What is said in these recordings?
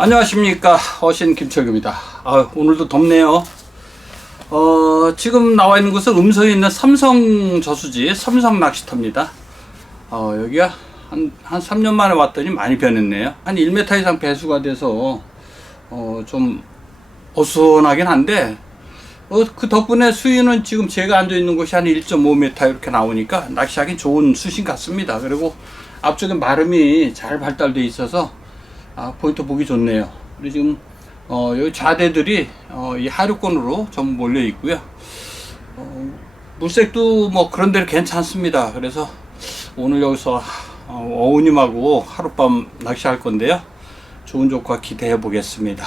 안녕하십니까 어신 김철규입니다. 아, 오늘도 덥네요. 어, 지금 나와 있는 곳은 음성에 있는 삼성 저수지 삼성 낚시터입니다. 어, 여기가 한, 한 3년 만에 왔더니 많이 변했네요. 한 1m 이상 배수가 돼서 어, 좀 어수선하긴 한데 어, 그 덕분에 수위는 지금 제가 앉아 있는 곳이 한 1.5m 이렇게 나오니까 낚시하기 좋은 수심 같습니다. 그리고 앞쪽에 마름이 잘 발달돼 있어서 아, 포인트 보기 좋네요. 그리고 지금 어, 여기 좌대들이 어, 이 하류권으로 전부 몰려 있고요. 어, 물색도 뭐 그런 데는 괜찮습니다. 그래서 오늘 여기서 어, 어우님하고 하룻밤 낚시할 건데요. 좋은 조과 기대해 보겠습니다.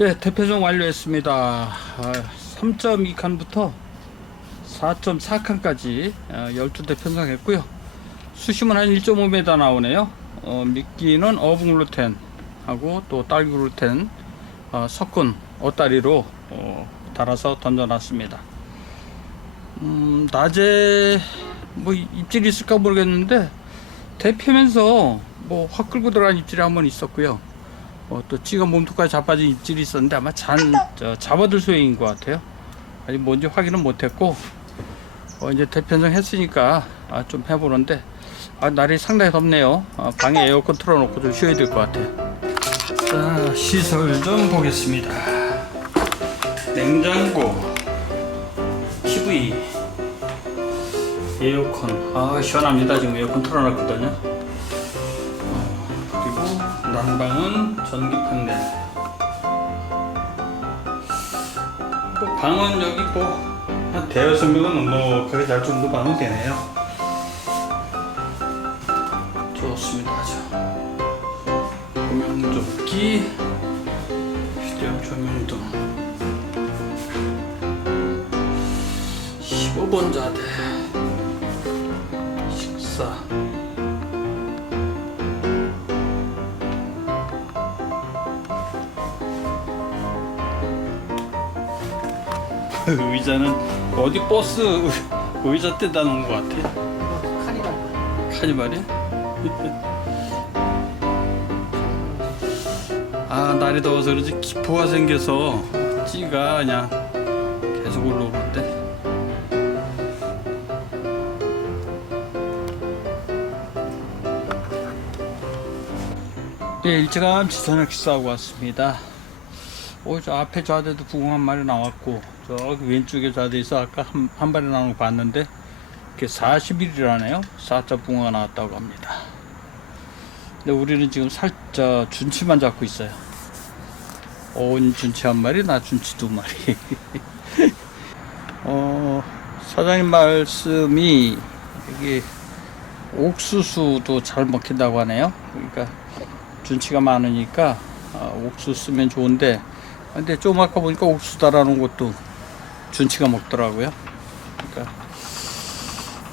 예, 대표정 완료했습니다. 아, 3.2칸부터 4.4칸까지 12대 편성했고요. 수심은 한 1.5m 나오네요. 어, 미끼는 어붕글루텐 하고 또 딸글루텐 어, 섞은 어따리로 어, 달아서 던져놨습니다. 음, 낮에 뭐 입질이 있을까 모르겠는데 대피면서 뭐 확 끌고 들어간 입질이 한 번 있었고요. 어, 또 찌가 몸통까지 자빠진 입질이 있었는데 아마 잔, 저, 잡아들 소행인 것 같아요. 아직 뭔지 확인은 못했고 어, 이제 대편성 했으니까 아, 좀 해보는데 아, 날이 상당히 덥네요. 아, 방에 에어컨 틀어놓고 좀 쉬어야 될 것 같아요. 자, 시설 좀 보겠습니다. 냉장고, TV, 에어컨. 아, 시원합니다. 지금 에어컨 틀어놨거든요. 어, 그리고 난방은 전기 판넬. 뭐 방은 여기 뭐 한 대여섯 명은 넉넉하게 잘 정도 방은 되네요. 좋습니다. 아주. 조명조끼, 휴대용 조명등, 15번 자대, 식사. 의자는 어디 버스 의자 떼다 놓은 것 같아. 카니발이야? 아 날이 더워서 그런지 기포가 생겨서 찌가 그냥 계속 올라오는데. 네 일찌감치 저녁 식사하고 왔습니다. 오, 저 앞에 좌대도 붕어 한 마리 나왔고 저기 왼쪽에 좌대에서 아까 한, 한 마리 나오는 거 봤는데 그게 41이라네요. 4자 붕어가 나왔다고 합니다 근데 우리는 지금 살짝 준치만 잡고 있어요. 온 준치 한 마리, 나 준치 두 마리. 어, 사장님 말씀이 여기 옥수수도 잘 먹힌다고 하네요. 그러니까 준치가 많으니까 어, 옥수수 쓰면 좋은데 근데 좀 아까 보니까 달아놓은 것도 준치가 먹더라고요. 그러니까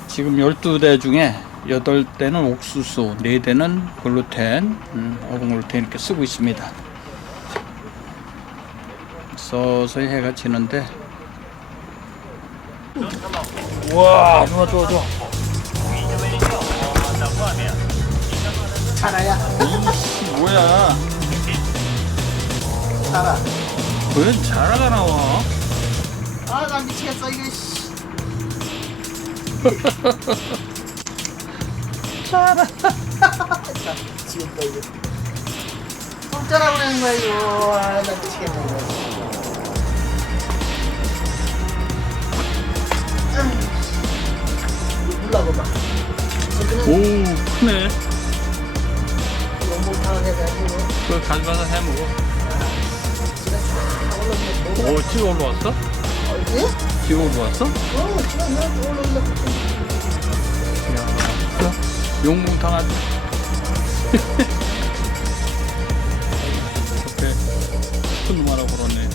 지금 12대 중에 8대는 옥수수, 4대는 글루텐, 음, 어봉글루텐 이렇게 쓰고 있습니다. 서서히 해가 지는데. 우와 좋아 좋아 좋아. 차라야. 이씨 뭐야? 차라 웬 자라가 나와? 아나 미치겠어 이게 씨. 차라 지금 또 이거 어쩌라고 그러는 거야 이거 아 나 미치겠네 이거. 아휴. 눌러봐봐 오 크네 너무 당해가지고 그거 가져가서 해 먹어 지금 쫙 올라오는 오 찍어 올라왔어? 예? 찍어 올라왔어? 어 지금 나 야, 용궁탕 아주. 옆에 큰놈 하나 걸었네.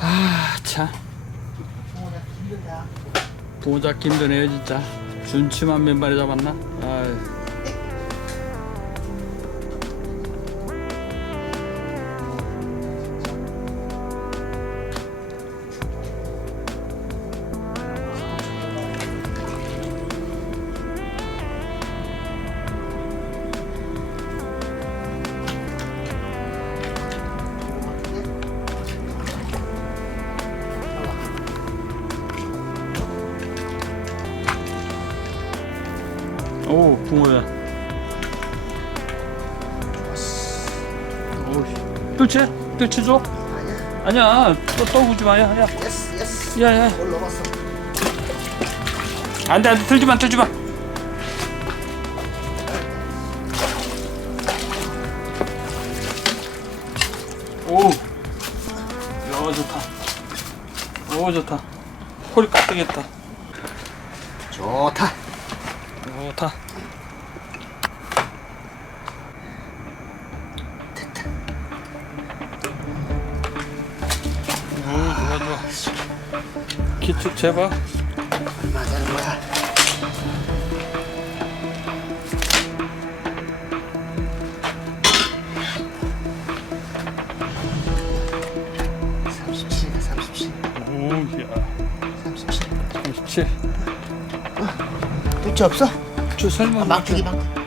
아, 참. 뭐냐 힘들다 보자 힘드네요, 진짜. 준치만 몇 마리 잡았나? 아유. 뜰채? 뜰채 줘? 아니야. 아니야, 또 떠오지 마, 야, 야. 예스 예스. 야, 야. 넘었어. 안 돼, 안 돼, 들지 마, 들지 마. 오, 야, 좋다. 오, 좋다. 허리 깍되겠다. 좋다. 좋다. 기축 재봐. 얼마 되는 거야? 삼십칠이다 삼십칠. 오, 야, 삼십칠. 37. 뜰채 없어? 저 설마 아, 망치기 망치.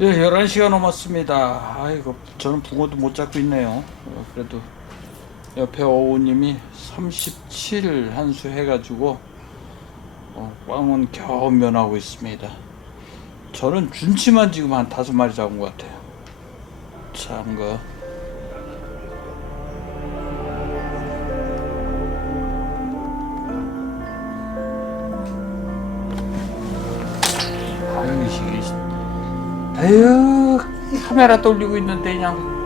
예, 11시가 넘었습니다. 아이고, 저는 붕어도 못 잡고 있네요. 어, 그래도 옆에 어우님이 37 한 수 해가지고 어, 꽝은 겨우 면하고 있습니다. 저는 준치만 지금 한 다섯 마리 잡은 것 같아요. 참, 그. 에휴 카메라 돌리고 있는데 그냥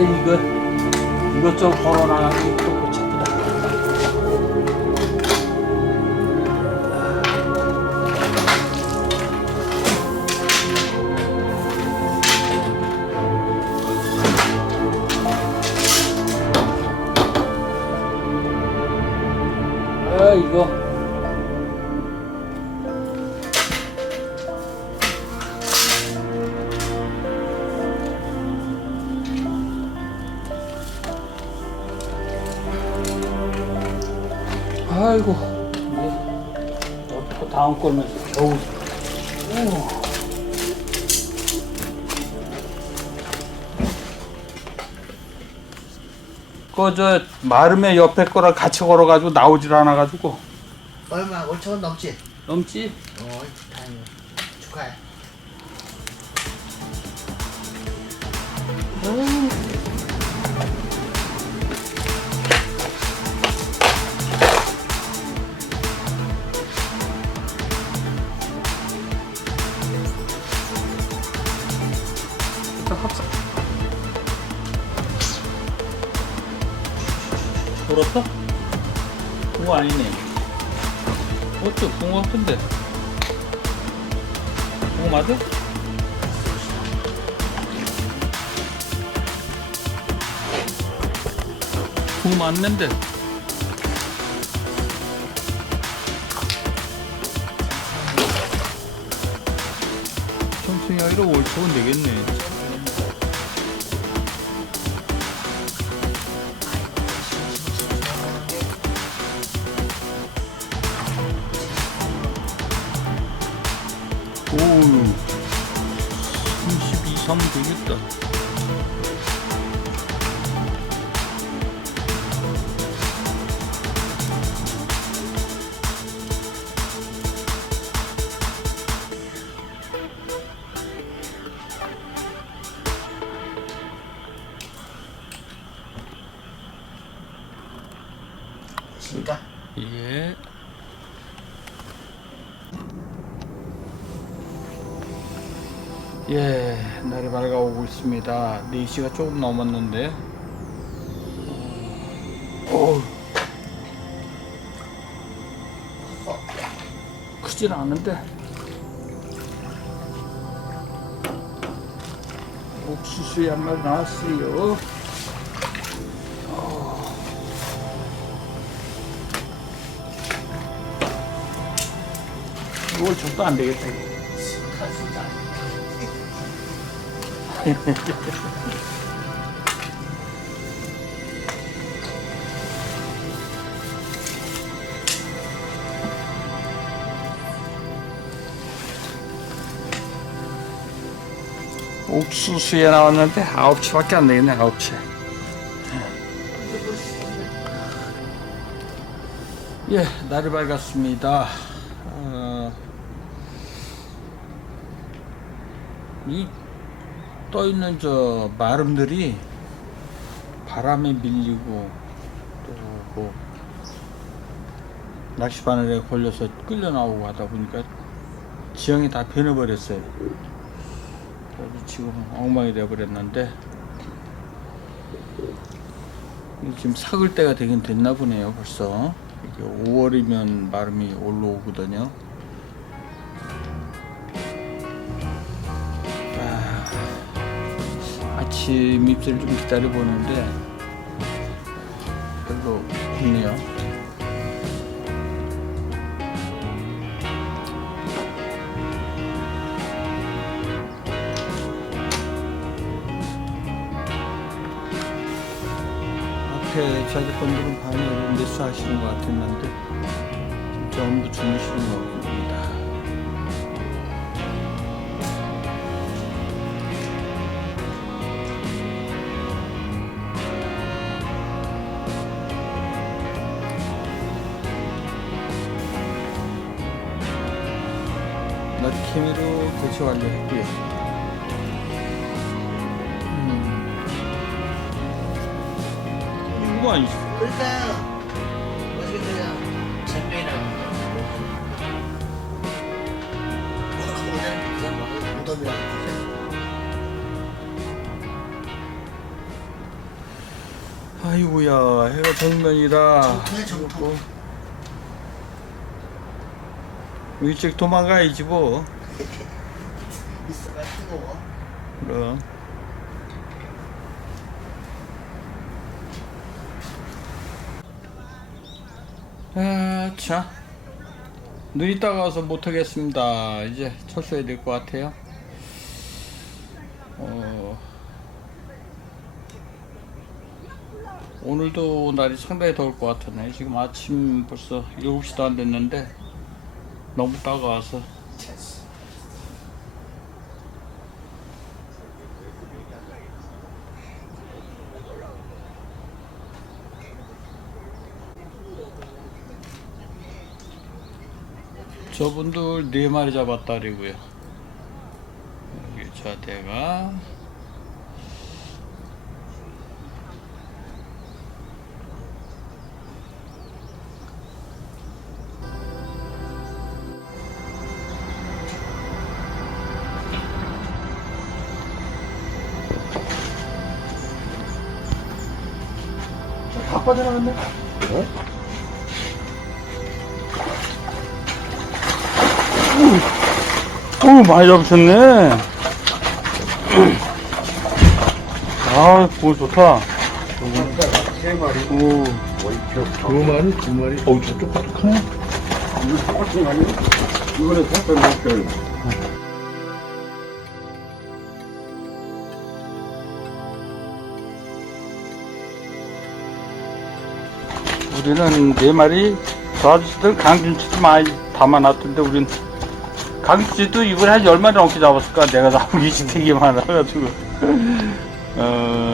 이 이거 이것 좀 걸어놔 아이고 이제 또 다음 거는 겨우 오. 그저 마름의 옆에 거랑 같이 걸어가지고 나오질 않아가지고 얼마? 5천 원 넘지? 넘지? 어, 다행이야. 축하해. 일 붕어 맞아? 붕어 맞는데? 청승이 아니라 월척은 되겠네. 오우 32, 3 되겠다 예, 날이 밝아오고 있습니다. 4시가 조금 넘었는데. 어, 크진 않은데. 옥수수에 한 마리 나왔어요. 어. 이걸 줘도 안 되겠다. 옥수수에 나왔는데 아홉 치밖에 안 되겠네 아홉 치. 예, 날이 밝았습니다. 어, 이 떠 있는 저 마름들이 바람에 밀리고 또뭐 낚시 바늘에 걸려서 끌려 나오고 하다 보니까 지형이 다 변해버렸어요. 그래서 지금 엉망이 되어버렸는데 지금 삭을 때가 되긴 됐나 보네요 벌써 이게 5월이면 마름이 올라오거든요 아, 아침 입술 좀 기다려 보는데 별로 없네요. 앞에 자기 분들은 밤에 매수하시는 것 같았는데 전부 주무시는 것 같습니 다. 머리케미로 대체 완료했고요. 음. 이거 아니지? 그러니까 어떻게 그냥 무덤이랑 아이고야 해가 정면이라 정통에 정통. 일찍 도망가야지 뭐 뜨거워. 그럼. 아차 눈이 따가워서 못하겠습니다. 이제 철수해야 될 것 같아요. 어, 오늘도 날이 상당히 더울 것 같으네. 지금 아침 벌써 7시도 안 됐는데 너무 따가워서 저분들 네 마리 잡았다 그리고요. 여기 자대가 다 빠져나갔네. 오 많이 잡으셨네. 아, 뭐 좋다. 세 마리. 오, 두 마리, 두 마리. 어우 저쪽 것도 크네. 이거는 택배 먹을 우리는 네 마리 저 아저씨들 강김치도 많이 담아놨던데 우린 강김치도 이번에 한 열 마리 넘게 잡았을까? 내가 게 되게 많아가지고. 어